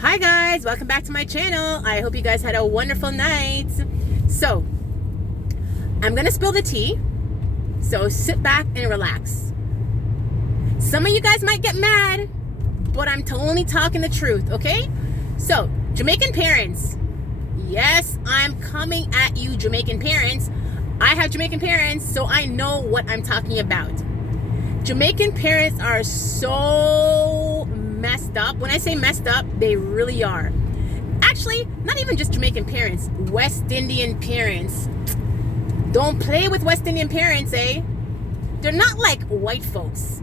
Hi guys, welcome back to my channel. I hope you guys had a wonderful night. So, I'm gonna spill the tea, so sit back and relax. Some of you guys might get mad, but I'm only talking the truth, okay? So, Jamaican parents. Yes, I'm coming at you, Jamaican parents. I have Jamaican parents, so I know what I'm talking about. Jamaican parents are so messed up. When I say messed up, they really are. Actually, not even just Jamaican parents, West Indian parents. Don't play with West Indian parents, eh? They're not like white folks.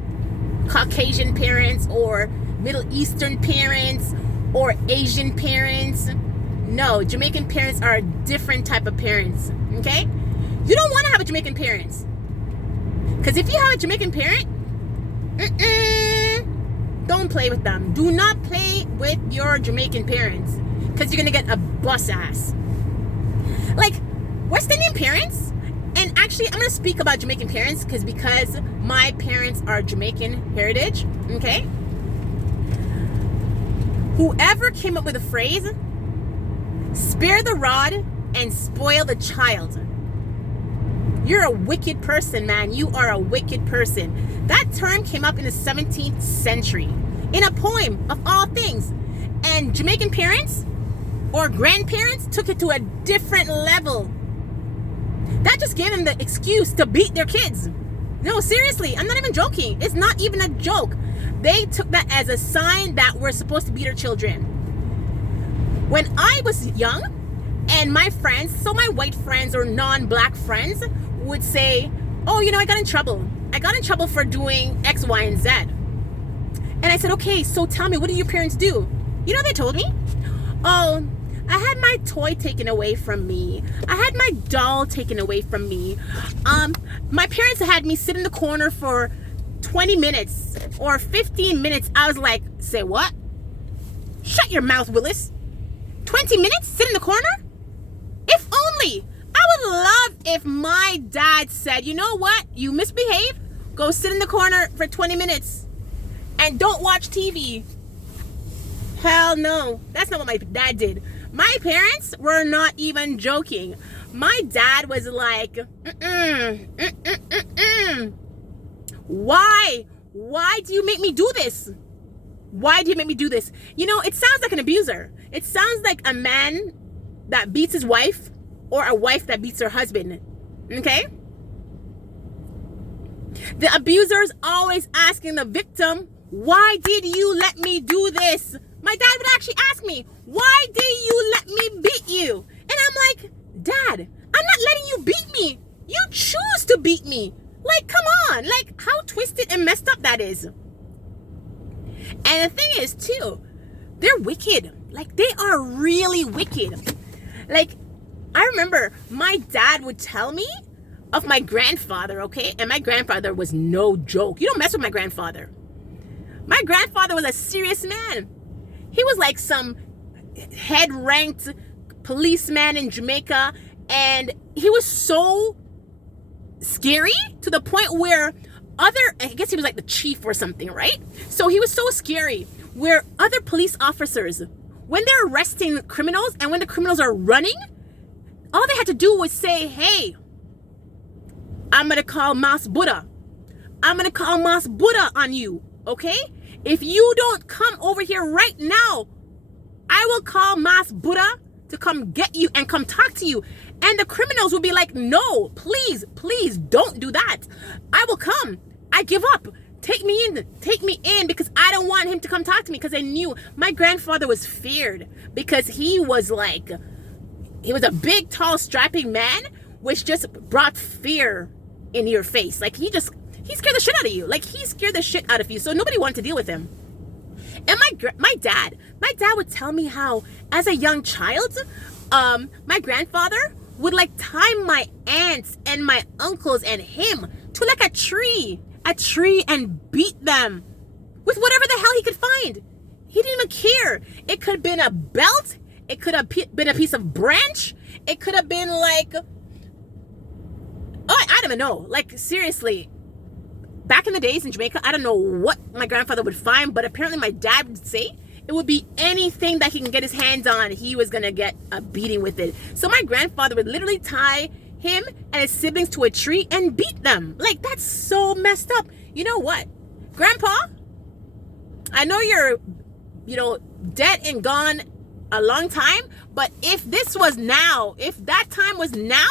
Caucasian parents or Middle Eastern parents or Asian parents. No, Jamaican parents are a different type of parents, okay? You don't want to have a Jamaican parent. Because if you have a Jamaican parent, don't play with them. Do not play with your Jamaican parents, because you're going to get a bus ass. Like, West Indian parents, and actually, I'm going to speak about Jamaican parents because my parents are Jamaican heritage, okay? Whoever came up with the phrase, spare the rod and spoil the child. You're a wicked person, man. You are a wicked person. That term came up in the 17th century in a poem of all things. And Jamaican parents or grandparents took it to a different level. That just gave them the excuse to beat their kids. No, seriously, I'm not even joking. It's not even a joke. They took that as a sign that we're supposed to beat our children. When I was young, and my friends, so my white friends or non-black friends, would say, oh, you know, I got in trouble. I got in trouble for doing X, Y, and Z. And I said, okay, so tell me, what did your parents do? You know what they told me? Oh, I had my toy taken away from me. I had my doll taken away from me. My parents had me sit in the corner for 20 minutes or 15 minutes. I was like, say what? Shut your mouth, Willis. 20 minutes? Sit in the corner? If only. I would love if my dad said, you know what? You misbehave. Go sit in the corner for 20 minutes. And don't watch TV. Hell no. That's not what my dad did. My parents were not even joking. My dad was like, Why? Why do you make me do this? Why do you make me do this? You know, it sounds like an abuser. It sounds like a man that beats his wife or a wife that beats her husband. Okay? The abuser is always asking the victim, why did you let me do this? My dad would actually ask me, why did you let me beat you? And I'm like, Dad, I'm not letting you beat me. You choose to beat me. Like, come on. Like, how twisted and messed up that is. And the thing is, too, they're wicked. Like, they are really wicked. Like, I remember my dad would tell me of my grandfather, okay? And my grandfather was no joke. You don't mess with my grandfather. My grandfather was a serious man. He was like some head-ranked policeman in Jamaica. And he was so scary to the point where I guess he was like the chief or something, right? So he was so scary where other police officers, when they're arresting criminals and when the criminals are running, all they had to do was say, hey, I'm going to call Mas Buddha. I'm going to call Mas Buddha on you, okay? If you don't come over here right now, I will call Mas Buddha to come get you and come talk to you. And the criminals will be like, no, please, please don't do that. I will come. I give up. Take me in because I don't want him to come talk to me, because I knew my grandfather was feared because he was a big, tall, strapping man, which just brought fear in your face. Like, he scared the shit out of you. Like, he scared the shit out of you. So nobody wanted to deal with him. And my dad would tell me how, as a young child, my grandfather would like tie my aunts and my uncles and him to like a tree and beat them with whatever the hell he could find. He didn't even care. It could have been a belt. It could have been a piece of branch. It could have been like, I don't even know. Like, seriously, back in the days in Jamaica, I don't know what my grandfather would find, but apparently my dad would say It would be anything that he can get his hands on. He was going to get a beating with it. So my grandfather would literally tie him and his siblings to a tree and beat them. Like, that's so messed up. You know what? Grandpa, I know you're, dead and gone a long time, but if this was now, if that time was now,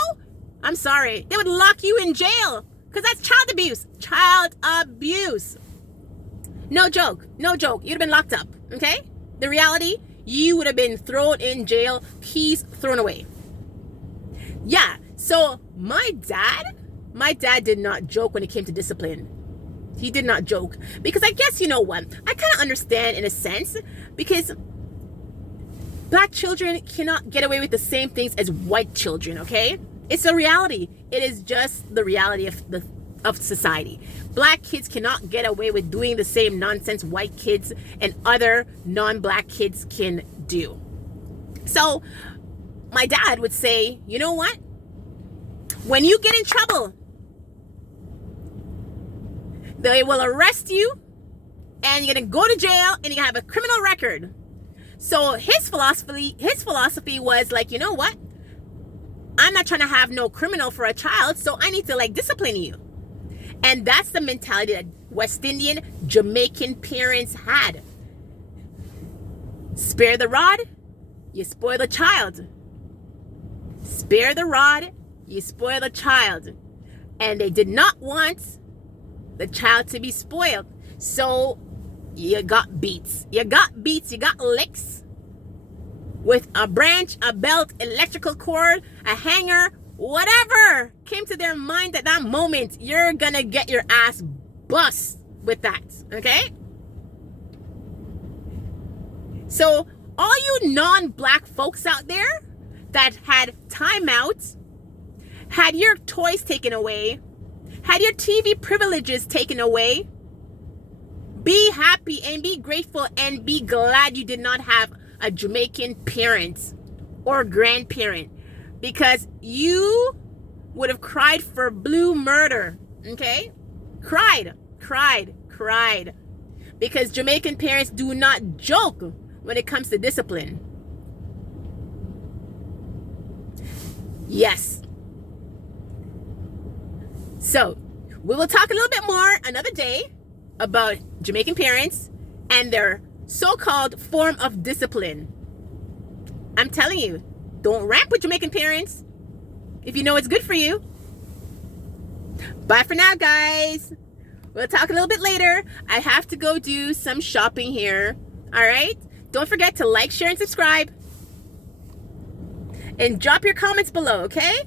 I'm sorry, they would lock you in jail because that's child abuse. Child abuse. No joke. No joke. You'd have been locked up. Okay? The reality, you would have been thrown in jail, keys thrown away. Yeah. So my dad did not joke when it came to discipline. He did not joke because I guess, you know what? I kind of understand in a sense because black children cannot get away with the same things as white children. Okay? It's a reality. It is just the reality of society. Black kids cannot get away with doing the same nonsense white kids and other non-black kids can do. So my dad would say, you know what? When you get in trouble, they will arrest you and you're going to go to jail and you have a criminal record. So his philosophy was like, you know what? I'm not trying to have no criminal for a child, so I need to discipline you. And that's the mentality that West Indian, Jamaican parents had. Spare the rod, you spoil the child. Spare the rod, you spoil the child. And they did not want the child to be spoiled. So you got beats. You got licks with a branch, a belt, electrical cord, a hanger, whatever came to their mind at that moment. You're gonna get your ass bust with that, okay? So all you non-black folks out there that had timeouts, had your toys taken away, had your TV privileges taken away, be happy and be grateful and be glad you did not have a Jamaican parent or grandparent, because you would have cried for blue murder, okay? Cried. Because Jamaican parents do not joke when it comes to discipline. Yes. So, we will talk a little bit more another day about Jamaican parents and their so-called form of discipline. I'm telling you, don't ramp with Jamaican parents if you know it's good for you. Bye for now, guys. We'll talk a little bit later. I have to go do some shopping here. All right? Don't forget to like, share, and subscribe. And drop your comments below, okay?